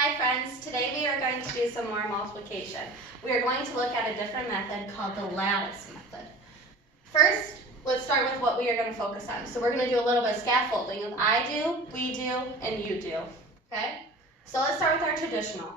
Hi friends, today we are going to do some more multiplication. We are going to look at a different method called the lattice method. First, let's start with what we are going to focus on. So we're going to do a little bit of scaffolding of I do, we do, and you do. Okay? So let's start with our traditional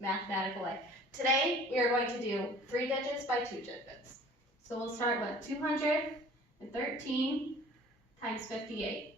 mathematical way. Today we are going to do 3 digits by 2 digits. So we'll start with 213 times 58.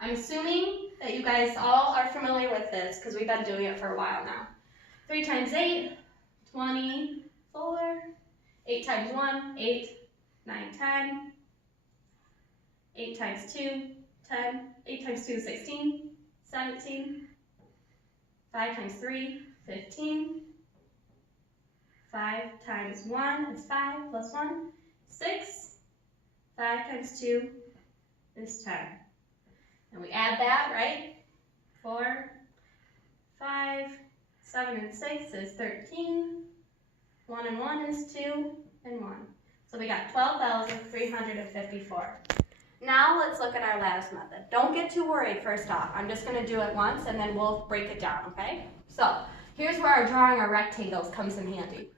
I'm assuming that you guys all are familiar with this because we've been doing it for a while now. 3 times 8, 24. 8 times 1, 8, 9, 10. 8 times 2, 10. 8 times 2 is 16, 17. 5 times 3, 15. 5 times 1 is 5 plus 1, 6. 5 times 2 is 10. And we add that, right? 4, 5, 7 and 6 is 13. 1 and 1 is 2, and 1. So we got 12,354. Now let's look at our lattice method. Don't get too worried first off. I'm just going to do it once and then we'll break it down, okay? So here's where our drawing our rectangles comes in handy.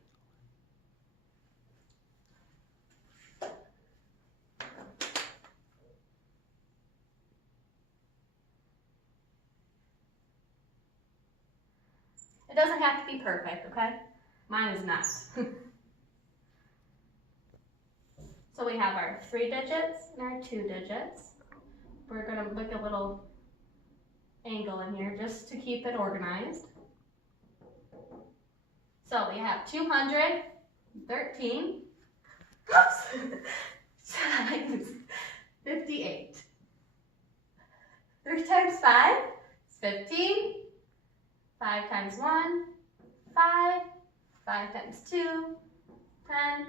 It doesn't have to be perfect, okay? Mine is not. So we have our 3 digits and our 2 digits. We're going to make a little angle in here just to keep it organized. So we have 213 times 58. 3 times 5 is 15. 5 times 1, 5. 5 times 2, 10.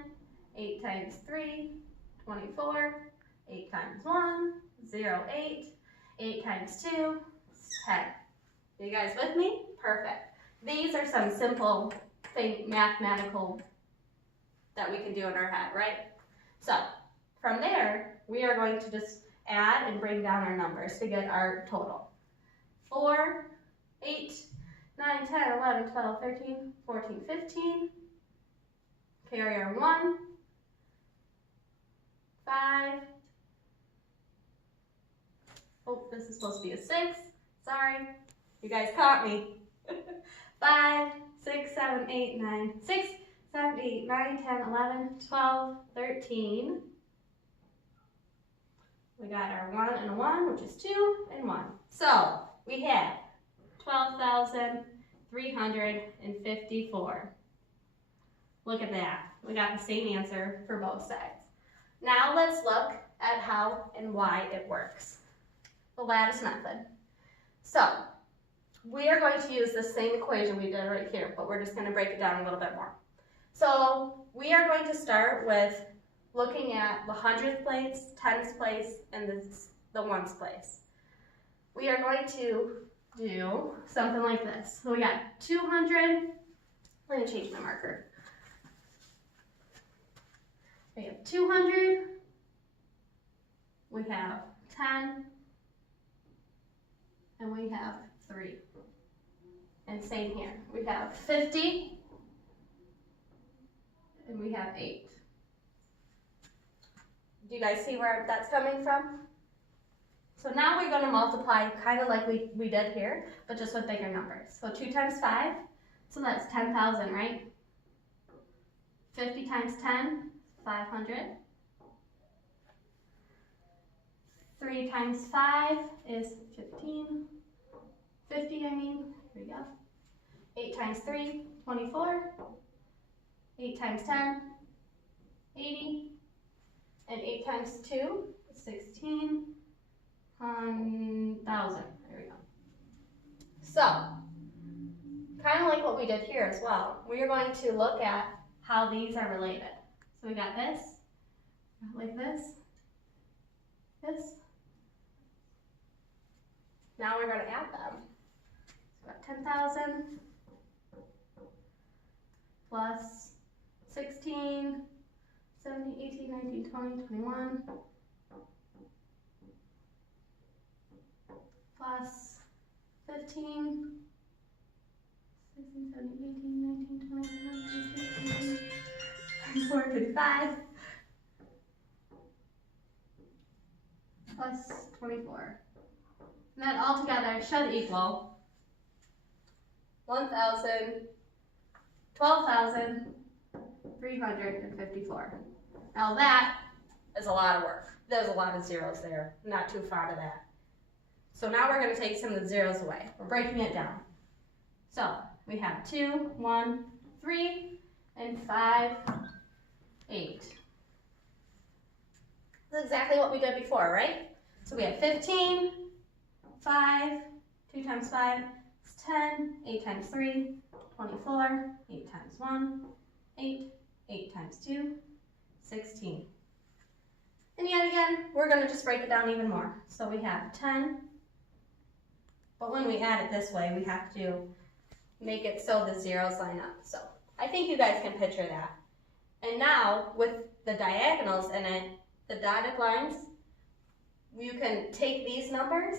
8 times 3, 24. 8 times 1, 0, 8. 8 times 2, 10. Are you guys with me? Perfect. These are some simple mathematical that we can do in our head, right? So from there, we are going to just add and bring down our numbers to get our total. 4, 8, 9, 10, 11, 12, 13, 14, 15. Carry our 1. 5. Oh, this is supposed to be a 6. Sorry. You guys caught me. 5, 6, 7, 8, 9, 6, 7, 8, 9, 10, 11, 12, 13. We got our 1 and a 1, which is 2 and 1. So we have 12,354. Look at that. We got the same answer for both sides. Now let's look at how and why it works. The lattice method. So we are going to use the same equation we did right here, but we're just going to break it down a little bit more. So we are going to start with looking at the hundredths place, tens place, and the ones place. We are going to do something like this. So we got 200. Let me change my marker. We have 200. We have 10. And we have 3. And same here. We have 50. And we have 8. Do you guys see where that's coming from? So now we're going to multiply kind of like we did here, but just with bigger numbers. So 2 times 5, so that's 10,000, right? 50 times 10, 500. 3 times 5 is 15. 50, I mean. Here we go. 8 times 3, 24. 8 times 10, 80. And 8 times 2 is 16,000. There we go. So, kind of like what we did here as well, we are going to look at how these are related. So we got this, like this, this. Now we're going to add them. So we got 10,000 plus 16, 17, 18, 19, 20, 21, plus 15, 17, 18, 19, 20, 21, 22, 23, 24, 25. Plus 24. And that all together should equal 12,354. Now that is a lot of work. There's a lot of zeros there. Not too far to that. So now we're going to take some of the zeros away. We're breaking it down. So we have 2, 1, 3, and 5, 8. This is exactly what we did before, right? So we have 15, 5, 2 times 5 is 10, 8 times 3, 24, 8 times 1, 8, 8 times 2, 16. And yet again, we're going to just break it down even more. So we have 10, but when we add it this way, we have to make it so the zeros line up. So I think you guys can picture that. And now with the diagonals in it, the dotted lines, you can take these numbers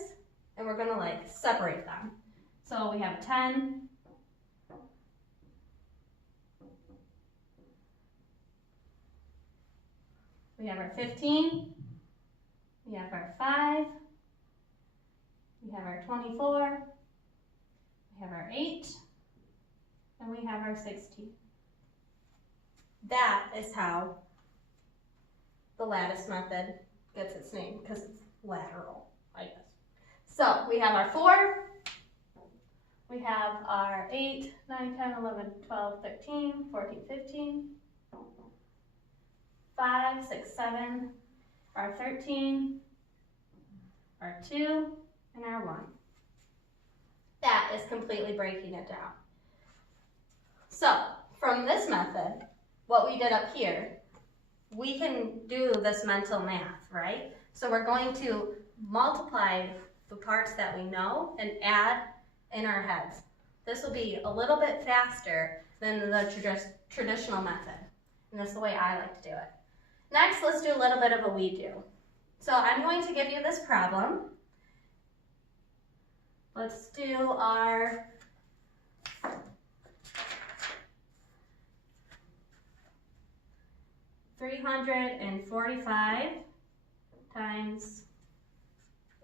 and we're going to like separate them. So we have 10, we have our 15, we have our 5, we have our 24, we have our 8, and we have our 16. That is how the lattice method gets its name, because it's lateral, I guess. So we have our 4, we have our 8, 9, 10, 11, 12, 13, 14, 15, 5, 6, 7, our 13, our 2, and our 1. That is completely breaking it down. So from this method, what we did up here, we can do this mental math, right? So we're going to multiply the parts that we know and add in our heads. This will be a little bit faster than the traditional method. And that's the way I like to do it. Next, let's do a little bit of a we do. So I'm going to give you this problem. Let's do our $345 times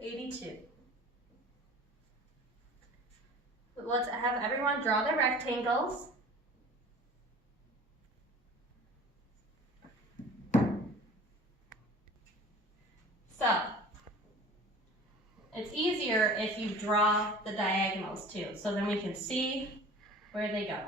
82. Let's have everyone draw their rectangles. So, it's easier if you draw the diagonals too, so then we can see where they go.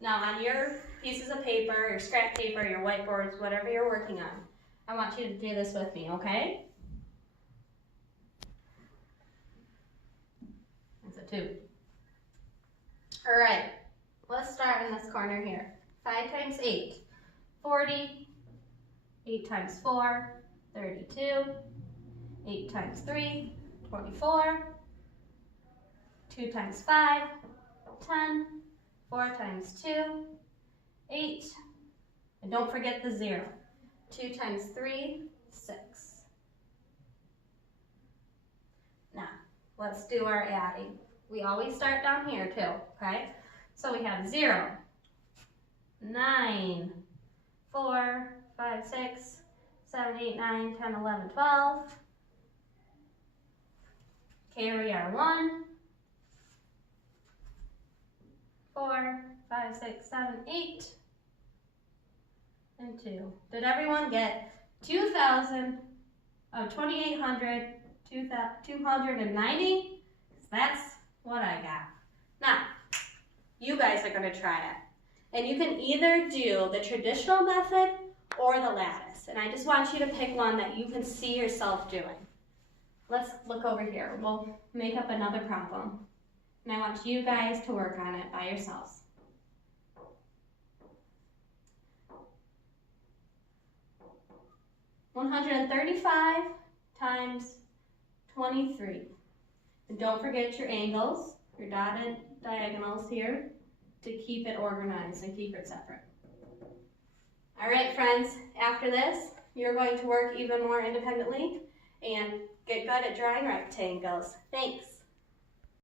Now on your pieces of paper, your scrap paper, your whiteboards, whatever you're working on, I want you to do this with me, okay? That's a 2. All right, let's start in this corner here. 5 times 8, 40. 8 times 4, 32. 8 times 3, 24. 2 times 5, 10. 4 times 2, 8. And don't forget the 0. 2 times 3, 6. Now, let's do our adding. We always start down here too, okay? So we have 0, 9, 4, 5, 6, 7, 8, 9, 10, 11, 12. Carry our 1, 4, 5, 6, 7, 8, and 2. Did everyone get 2,800, 290? That's what I got. Now, you guys are going to try it. And you can either do the traditional method or the lattice. And I just want you to pick one that you can see yourself doing. Let's look over here. We'll make up another problem. And I want you guys to work on it by yourselves. $135 times 23. And don't forget your angles, your dotted diagonals here, to keep it organized and keep it separate. All right, friends, after this, you're going to work even more independently and get get good at drawing rectangles. Thanks.